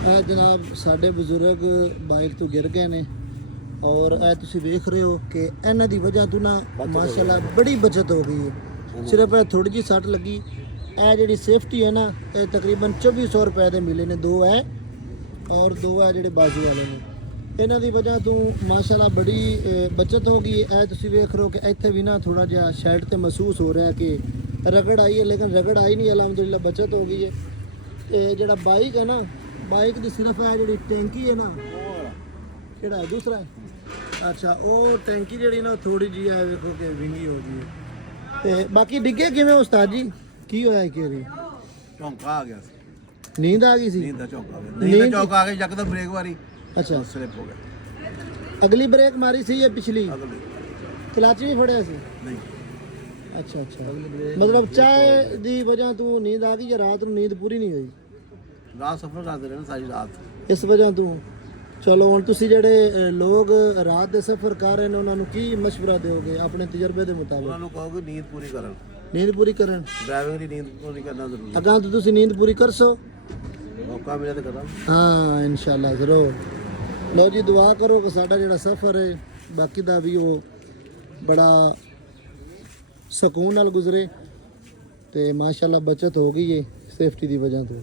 ਇਹ ਜਨਾਬ ਸਾਡੇ ਬਜ਼ੁਰਗ ਬਾਈਕ ਤੋਂ ਗਿਰ ਗਏ ਨੇ ਔਰ ਇਹ ਤੁਸੀਂ ਵੇਖ ਰਹੇ ਹੋ ਕਿ ਇਹਨਾਂ ਦੀ ਵਜ੍ਹਾ ਤੋਂ ਨਾ ਮਾਸ਼ਾਅੱਲਾ ਬੜੀ ਬਚਤ ਹੋ ਗਈ ਹੈ। ਸਿਰਫ ਇਹ ਥੋੜੀ ਜਿਹੀ ਸੱਟ ਲੱਗੀ। ਇਹ ਜਿਹੜੀ ਸੇਫਟੀ ਹੈ ਨਾ ਇਹ ਤਕਰੀਬਨ 2400 ਰੁਪਏ ਦੇ ਮਿਲੇ ਨੇ, ਦੋ ਹੈ ਔਰ ਦੋ ਹੈ ਜਿਹੜੇ ਬਾਜ਼ੂ ਵਾਲੇ ਨੇ। ਇਹਨਾਂ ਦੀ ਵਜ੍ਹਾ ਤੋਂ ਮਾਸ਼ਾਅੱਲਾ ਬੜੀ ਬਚਤ ਹੋ ਗਈ। ਇਹ ਤੁਸੀਂ ਵੇਖ ਰਹੇ ਹੋ ਕਿ ਇੱਥੇ ਵੀ ਨਾ ਥੋੜਾ ਜਿਹਾ ਸ਼ਾਇਡ ਤੇ ਮਹਿਸੂਸ ਹੋ ਰਿਹਾ ਕਿ ਰਗੜ ਆਈ ਹੈ, ਲੇਕਿਨ ਰਗੜ ਆਈ ਨਹੀਂ, ਅਲਹਮਦੁਲਿल्लाह बचत हो गई है। ਤੇ ਜਿਹੜਾ ਬਾਈਕ ਹੈ ਨਾ, ਬਾਈਕ ਦੀ ਸਿਰਫ ਇਹ ਜਿਹੜੀ ਟੈਂਕੀ ਹੈ ਨਾ, ਕਿਹੜਾ ਹੈ ਦੂਸਰਾ ਹੈ? ਅੱਛਾ, ਉਹ ਟੈਂਕੀ ਜਿਹੜੀ ਨਾ ਥੋੜੀ ਜਿਹੀ ਹੈ ਵੇਖੋ ਕਿ ਵਿੰਗੀ ਹੋ ਗਈ ਹੈ। ਤੇ ਬਾਕੀ ਡਿੱਗੇ ਕਿਵੇਂ ਉਸਤਾਦ ਜੀ? ਕੀ ਹੋਇਆ ਕਿ ਰੀ ਝੌਂਕਾ ਆ ਗਿਆ ਸੀ, ਨੀਂਦ ਆ ਗਈ ਸੀ? ਨੀਂਦ ਦਾ ਝੌਂਕਾ ਆ ਗਿਆ, ਨੀਂਦ ਦਾ ਝੌਂਕਾ ਆ ਗਿਆ, ਯਕਦਮ ਬ੍ਰੇਕ ਵਾਰੀ ਅੱਛਾ, ਸਲਿਪ ਹੋ ਗਿਆ। ਅਗਲੀ ਬ੍ਰੇਕ ਮਾਰੀ ਸੀ ਜਾਂ ਪਿਛਲੀ? ਅਗਲੀ ਕਲਚ ਵੀ ਫੜਿਆ ਸੀ? ਨਹੀਂ, ਅੱਛਾ ਅੱਛਾ, ਮਤਲਬ ਚਾਹ ਦੀ ਵਜ੍ਹਾ ਤੋਂ ਨੀਂਦ ਆ ਗਈ ਜਾਂ ਰਾਤ ਨੂੰ ਨੀਂਦ ਪੂਰੀ ਨਹੀਂ ਹੋਈ? ਰਾਤ ਸਫ਼ਰ ਕਰਦੇ ਰਹੇ ਨਾ ਸਾਰੀ ਰਾਤ। ਇਸ ਵਜ੍ਹਾ ਤੋਂ। ਚਲੋ ਹੁਣ ਤੁਸੀਂ ਜਿਹੜੇ ਲੋਕ ਰਾਤ ਦੇ ਸਫ਼ਰ ਕਰ ਰਹੇ ਨੇ ਉਹਨਾਂ ਨੂੰ ਕੀ ਮਸ਼ਵਰਾ ਦਿਓਗੇ ਆਪਣੇ ਤਜਰਬੇ ਦੇ ਮੁਤਾਬਿਕ? ਉਹਨਾਂ ਨੂੰ ਕਹੋਗੇ ਨੀਂਦ ਪੂਰੀ ਕਰਨ, ਨੀਂਦ ਪੂਰੀ ਕਰਨ। ਡਰਾਈਵਿੰਗ ਦੀ ਨੀਂਦ ਪੂਰੀ ਕਰਨਾ ਜ਼ਰੂਰੀ ਹੈ। ਅਗਾਂ ਤੋਂ ਤੁਸੀਂ ਨੀਂਦ ਪੂਰੀ ਕਰ ਸੋ? ਮੌਕਾ ਮਿਲੇ ਤਾਂ ਕਰਾਂ। ਹਾਂ ਇਨਸ਼ਾਅੱਲਾ ਜ਼ਰੂਰ। ਲਓ ਜੀ, ਦੁਆ ਕਰੋ ਕਿ ਸਾਡਾ ਜਿਹੜਾ ਸਫ਼ਰ ਹੈ ਬਾਕੀ ਦਾ ਵੀ ਉਹ ਬੜਾ ਸਕੂਨ ਨਾਲ ਗੁਜ਼ਰੇ ਤੇ ਮਾਸ਼ਾਅੱਲਾ ਬਚਤ ਹੋ ਗਈ ਹੈ ਸੇਫਟੀ ਦੀ ਵਜ੍ਹਾ ਤੋਂ।